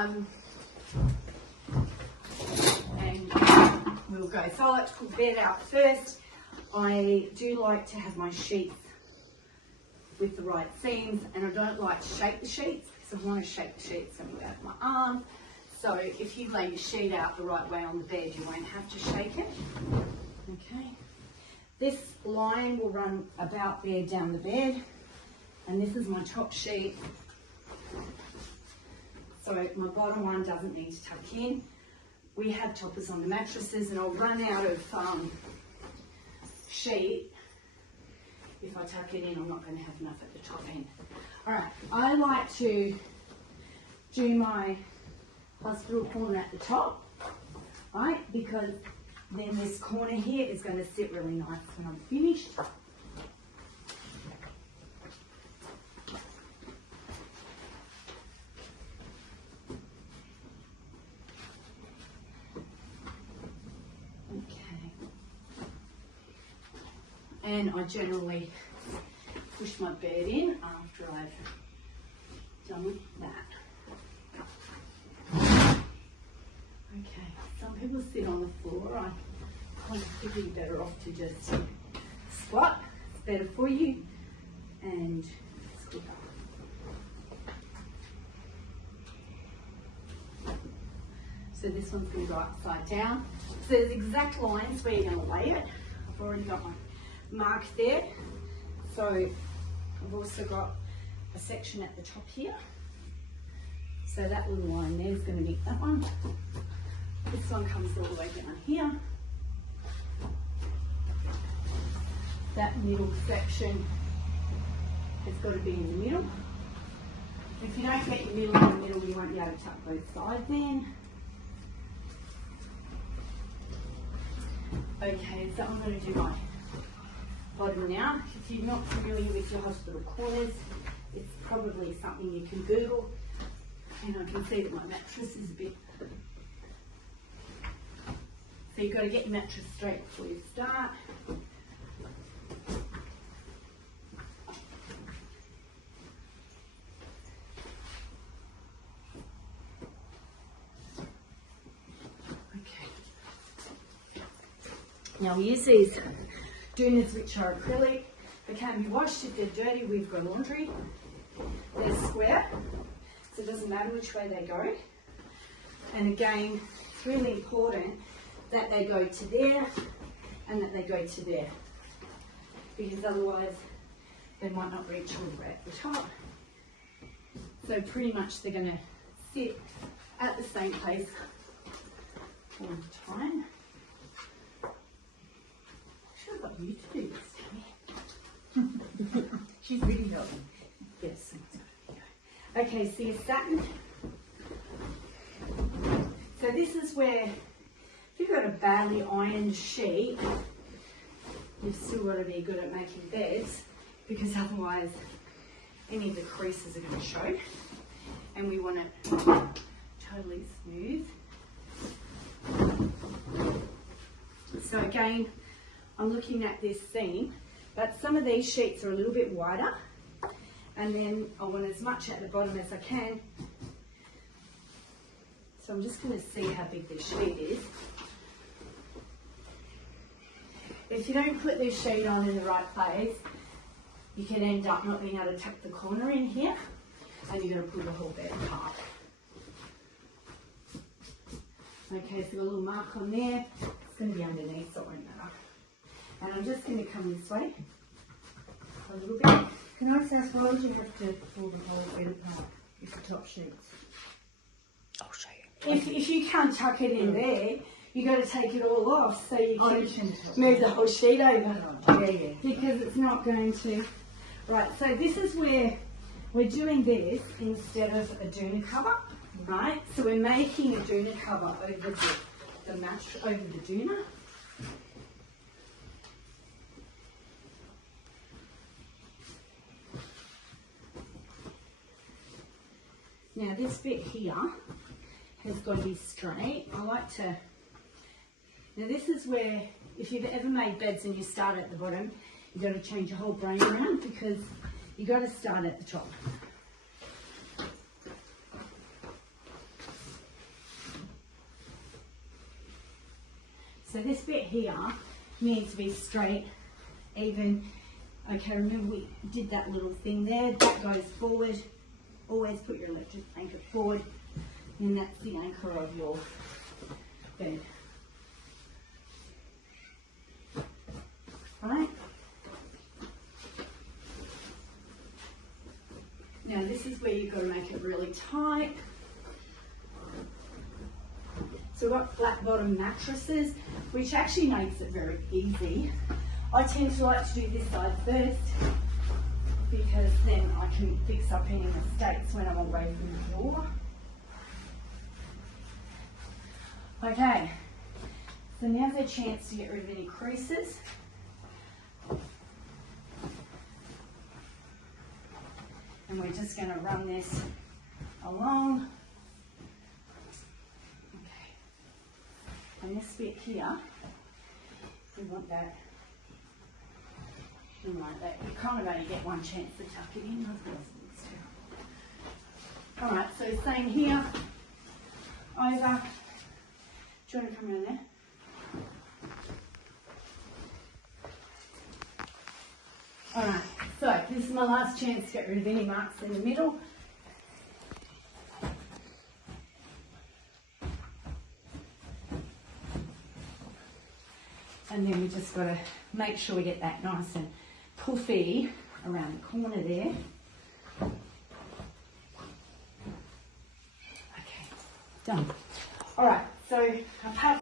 And we'll go. So I like to put the bed out first. I do like to have my sheets with the right seams, and I don't like to shake the sheets because I want to shake the sheets somewhere out of my arm. So if you lay your sheet out the right way on the bed, you won't have to shake it. Okay. This line will run about there down the bed, and this is my top sheet. So my bottom one doesn't need to tuck in. We have toppers on the mattresses, and I'll run out of sheet. If I tuck it in, I'm not going to have enough at the top end. All right, I like to do my hospital corner at the top, right? Because then this corner here is going to sit really nice when I'm finished. And I generally push my bed in after I've done that. Okay, some people sit on the floor. I kind of think you're better off to just squat. It's better for you. And scoot up. So this one's going to go upside down. So there's exact lines where you're going to lay it. I've already got my mark there. So I've also got a section at the top here. So that little line there is going to be that one. This one comes all the way down here. That middle section has got to be in the middle. If you don't get your middle in the middle, you won't be able to tuck both sides in. Okay, so I'm going to do my bottom now. If you're not familiar with your hospital corners, it's probably something you can Google. And I can see that my mattress is a bit... So you've got to get your mattress straight before you start. Okay. Now we use these doonas which are acrylic. They can be washed. If they're dirty, we've got laundry. They're square, so it doesn't matter which way they go. And again, it's really important that they go to there and that they go to there, because otherwise they might not reach all the way at the top. So pretty much they're going to sit at the same place all the time. I should have got you to do this, Tammy. She's really helping. Yes. Okay, so your satin. So this is where, if you've got a badly ironed sheet, you've still got to be good at making beds, because otherwise any of the creases are going to show, and we want it totally smooth. So again, I'm looking at this seam, but some of these sheets are a little bit wider, and then I want as much at the bottom as I can. So I'm just going to see how big this sheet is. If you don't put this sheet on in the right place, you can end up not being able to tuck the corner in here, and you're going to pull the whole bed apart. Okay, so a little mark on there. It's going to be underneath, so it won't matter. And I'm just going to come this way a little bit. Can I just ask, why would you have to pull the whole bed apart with the top sheets? I'll show you. If you can't tuck it in there, you got to take it all off so you can move the whole sheet over. Yeah. Because it's not going to. Right, so this is where we're doing this instead of a doona cover, right? So we're making a doona cover over the mattress, over the doona. Now this bit here has got to be straight. I like to, now this is where, if you've ever made beds and you start at the bottom, you've got to change your whole brain around, because you've got to start at the top. So this bit here needs to be straight, even. Okay, remember we did that little thing there, that goes forward. Always put your electric anchor forward, and that's the anchor of your bed. Right? Now this is where you've got to make it really tight. So we've got flat bottom mattresses, which actually makes it very easy. I tend to like to do this side first because then I can fix up any mistakes when I'm away from the door. Okay, so now's a chance to get rid of any creases. And we're just going to run this along. Okay. And this bit here, we want that in like that. You kind of only get one chance to tuck it in. Alright, so same here. Over. Do you want to come around there? Alright, so this is my last chance to get rid of any marks in the middle. And then we just got to make sure we get that nice and puffy around the corner there. Okay, done. Alright, so apart